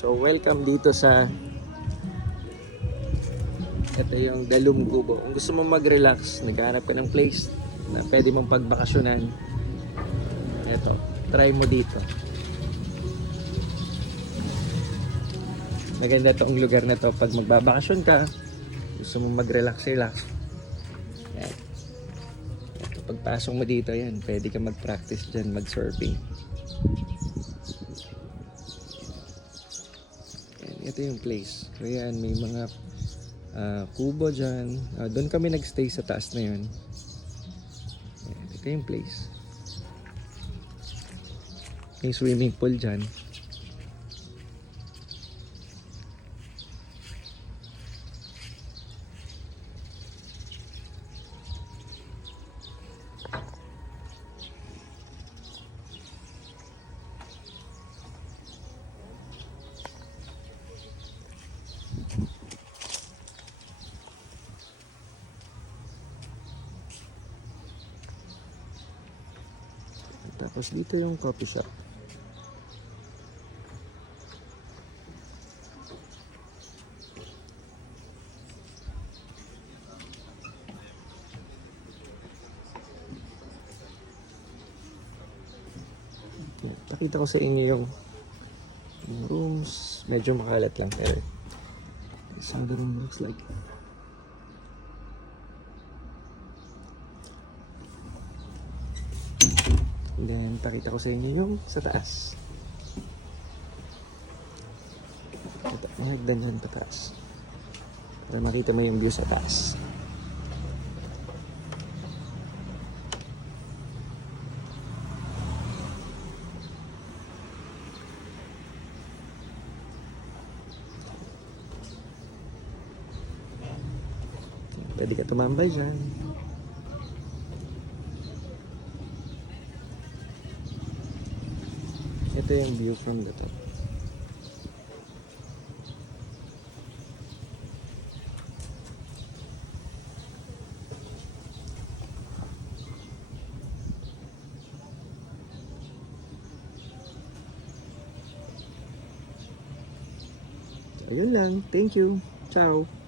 So welcome dito sa ito yung Dalum Kubo. Kung gusto mong mag-relax, naghahanap ka ng place na pwede mong pagbakasyonan, ito, try mo dito. Maganda tong lugar na to pag magbabakasyon ka, gusto mong mag-relax. Yan. Ito, pagpasok mo dito, yan, pwede ka mag-practice dyan, mag-surfing. Yan, ito yung place. So yan, may mga kubo dyan. Doon kami nagstay sa taas na yun. Yan, ito yung place. May swimming pool dyan. Tapos dito yung coffee shop. Nakita ko sa inyo yung rooms. Medyo makalat lang pero isang the room looks like. Then pakita ko sa inyo yung sa taas. Ito, hagdan dyan pataas. Para makita mo yung view sa taas. Pwede ka tumambay dyan. Ito yung view from the top. Ayun lang. Thank you. Ciao.